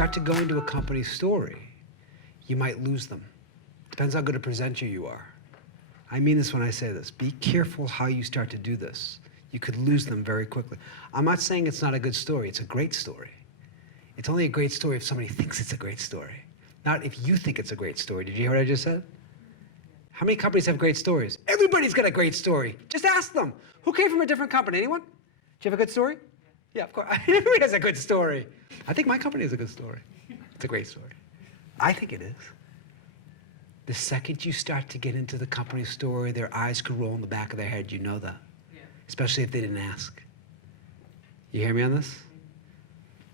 start to go into a company's story, you might lose them. Depends how good a presenter you are. I mean this when I say this. Be careful how you start to do this. You could lose them very quickly. I'm not saying it's not a good story. It's a great story. It's only a great story if somebody thinks it's a great story, not if you think it's a great story. Did you hear what I just said? How many companies have great stories? Everybody's got a great story. Just ask them. Who came from a different company? Anyone? Do you have a good story? Yeah, of course. Everybody has a good story. I think my company has a good story. It's a great story. I think it is. The second you start to get into the company's story, their eyes could roll in the back of their head. You know that. Yeah. Especially if they didn't ask. You hear me on this?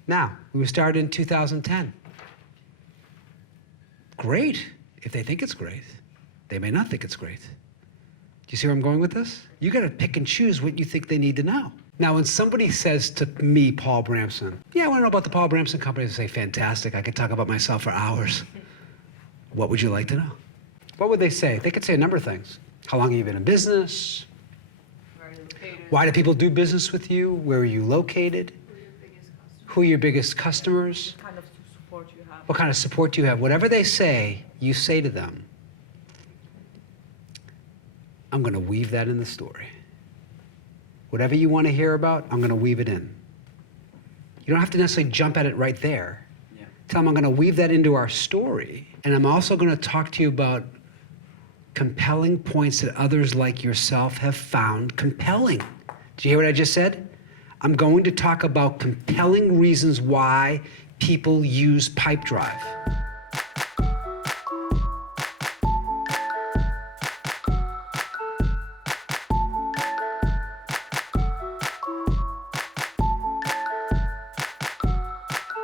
Now, we were started in 2010. Great, if they think it's great. They may not think it's great. Do you see where I'm going with this? You gotta pick and choose what you think they need to know. Now, when somebody says to me, Paul Bramson, yeah, I wanna know about the Paul Bramson company, I say, fantastic, I could talk about myself for hours. What would you like to know? What would they say? They could say a number of things. How long have you been in business? Where are you located? Why do people do business with you? Where are you located? Who are your biggest customers? What kind of support you have? What kind of support do you have? Whatever they say, you say to them, I'm going to weave that in the story. Whatever you want to hear about, I'm going to weave it in. You don't have to necessarily jump at it right there. Yeah. Tell them I'm going to weave that into our story, and I'm also going to talk to you about compelling points that others like yourself have found compelling. Did you hear what I just said? I'm going to talk about compelling reasons why people use pipe drive.